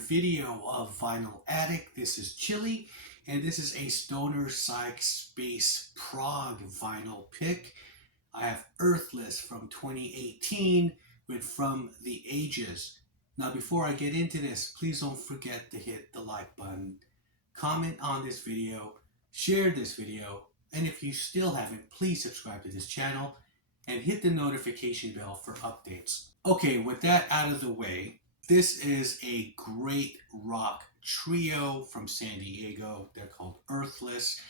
video of Vinyl Addict. This is Chili, and this is a Stoner Psych Space Prog vinyl pick. I have Earthless from 2018 with From the Ages. Now before I get into this, please don't forget to hit the like button, comment on this video, share this video, and if you still haven't, please subscribe to this channel and hit the notification bell for updates. Okay, with that out of the way, this is a great rock trio from San Diego. They're called Earthless,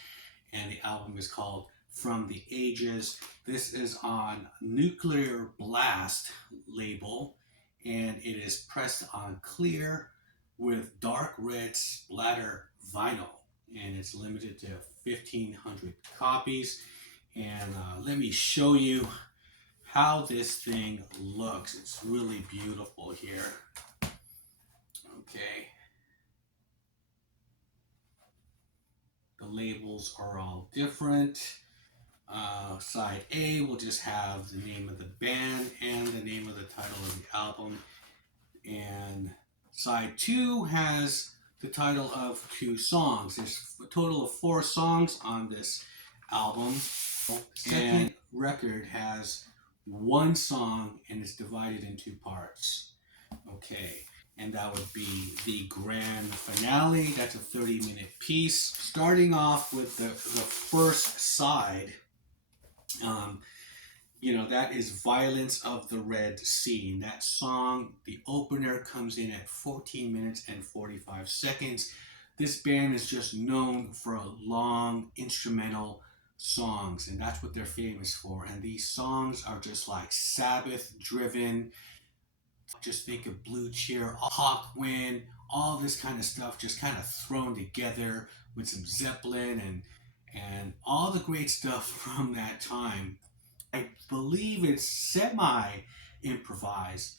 and the album is called From the Ages. This is on Nuclear Blast label, and it is pressed on clear with dark red splatter vinyl, and it's limited to 1,500 copies. And let me show you how this thing looks. It's really beautiful here. Okay. The labels are all different. Side A will just have the name of the band and the name of the title of the album. And side 2 has the title of 2 songs. There's a total of 4 songs on this album. Second record has 1 song and it's divided in 2 parts. Okay, and that would be the grand finale. That's a 30-minute piece. Starting off with the first side, that is Violence of the Red Scene. That song, the opener, comes in at 14 minutes and 45 seconds. This band is just known for long instrumental songs, and that's what they're famous for. And these songs are just like Sabbath driven. Just think of Blue Cheer, Hawkwind, all this kind of stuff just kind of thrown together with some Zeppelin and all the great stuff from that time. I believe it's semi-improvised.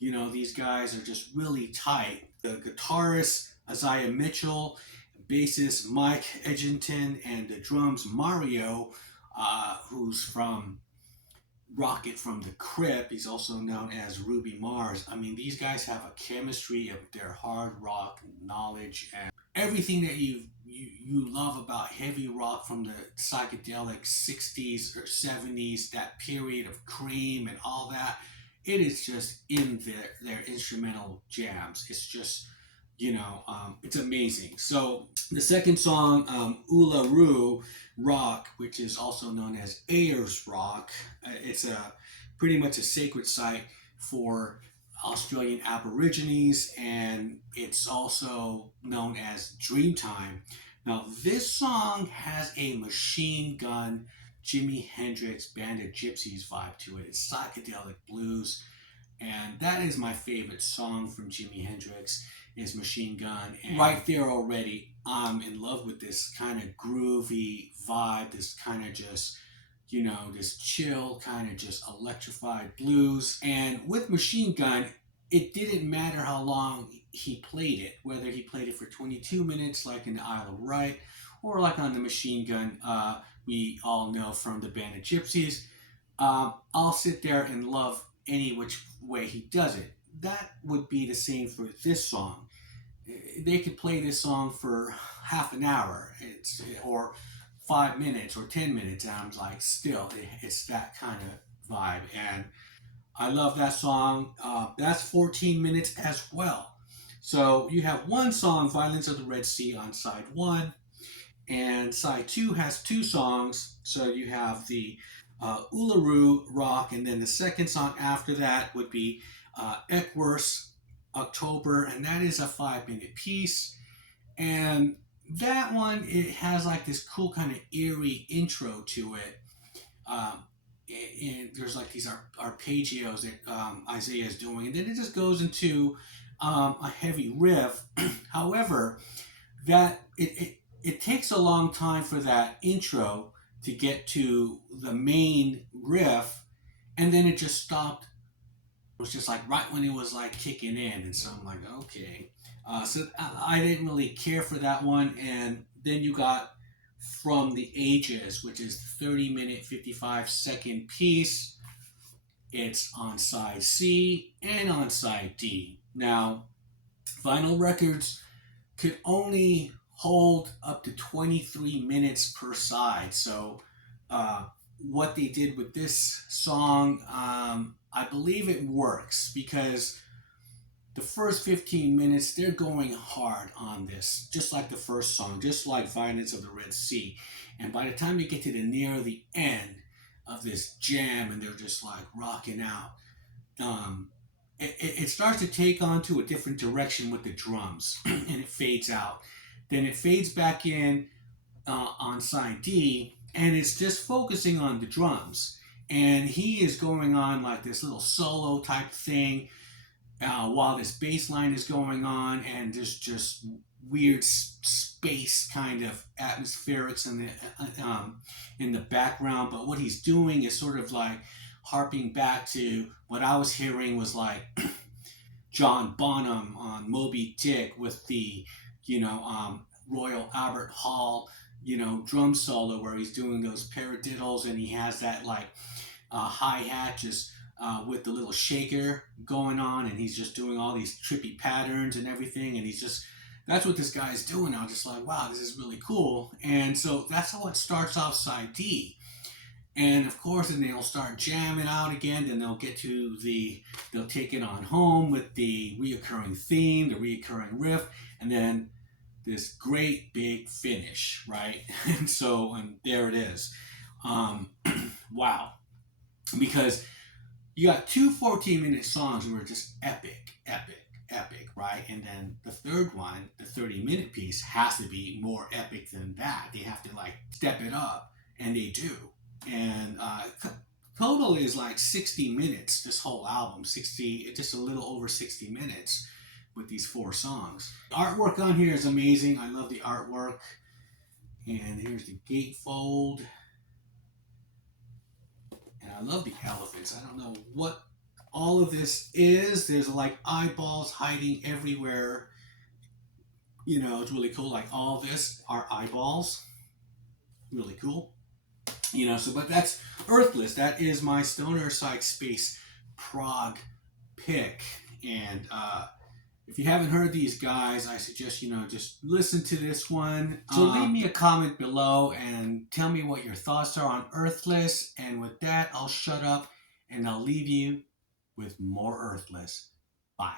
These guys are just really tight. The guitarist, Isaiah Mitchell, bassist Mike Eginton, and the drums Mario, who's from Rocket from the Crypt. He's also known as Ruby Mars. I mean, these guys have a chemistry of their hard rock knowledge and everything that you love about heavy rock from the psychedelic 60s or 70s, that period of Cream and all that. It is just in their instrumental jams. It's just, it's amazing. So the second song, Uluru Rock, which is also known as Ayers Rock, it's pretty much a sacred site for Australian Aborigines, and it's also known as Dreamtime. Now this song has a Machine Gun, Jimi Hendrix, Band of Gypsies vibe to it. It's psychedelic blues, and that is my favorite song from Jimi Hendrix, is Machine Gun. And right there already, I'm in love with this kind of groovy vibe, this kind of just, this chill, kind of just electrified blues. And with Machine Gun, it didn't matter how long he played it, whether he played it for 22 minutes like in the Isle of Wight, or like on the Machine Gun we all know from the Band of Gypsies. I'll sit there and love any which way he does it. That would be the same for this song. They could play this song for half an hour, or 5 minutes or 10 minutes, and I'm like, still, it's that kind of vibe. And I love that song. That's 14 minutes as well. So you have 1 song, Violence of the Red Sea, on side 1, and side 2 has 2 songs. So you have the Uluru Rock, and then the second song after that would be Eckworth's October, and that is a 5-minute piece. And that one, it has like this cool kind of eerie intro to it. And there's like these arpeggios that Isaiah is doing, and then it just goes into a heavy riff. However, that it takes a long time for that intro to get to the main riff, and then it just stopped. It was just like right when it was like kicking in, and so I'm like, okay. So I didn't really care for that one. And then you got From the Ages, which is 30-minute, 55-second piece. It's on side C and on side D. Now, Vinyl records could only hold up to 23 minutes per side. So what they did with this song, I believe it works because the first 15 minutes, they're going hard on this, just like the first song, just like Violence of the Red Sea. And by the time you get to the near the end of this jam and they're just like rocking out, it starts to take on to a different direction with the drums and it fades out. Then it fades back in on side D and it's just focusing on the drums. And he is going on like this little solo type thing while this bass line is going on and there's just weird space kind of atmospherics in the background. But what he's doing is sort of like harping back to what I was hearing was like John Bonham on Moby Dick with the, Royal Albert Hall, drum solo where he's doing those paradiddles and he has that like hi-hat just with the little shaker going on and he's just doing all these trippy patterns and everything and that's what this guy's doing. I'm just like, wow, this is really cool. And so that's how it starts off side D. And of course, then they'll start jamming out again. Then they'll get to they'll take it on home with the reoccurring theme, the reoccurring riff, and then this great big finish, right? And there it is. Wow. Because you got two 14-minute songs that were just epic, right? And then the third one, the 30-minute piece, has to be more epic than that. They have to like step it up, and they do. And total is like 60 minutes, this whole album, just a little over 60 minutes with these 4 songs. The artwork on here is amazing. I love the artwork. And here's the gatefold. And I love the elephants. I don't know what all of this is. There's like eyeballs hiding everywhere. It's really cool. Like all this are eyeballs. Really cool. But that's Earthless. That is my Stoner Psych Space Prog pick. And if you haven't heard these guys, I suggest, just listen to this one. So leave me a comment below and tell me what your thoughts are on Earthless. And with that, I'll shut up and I'll leave you with more Earthless. Bye.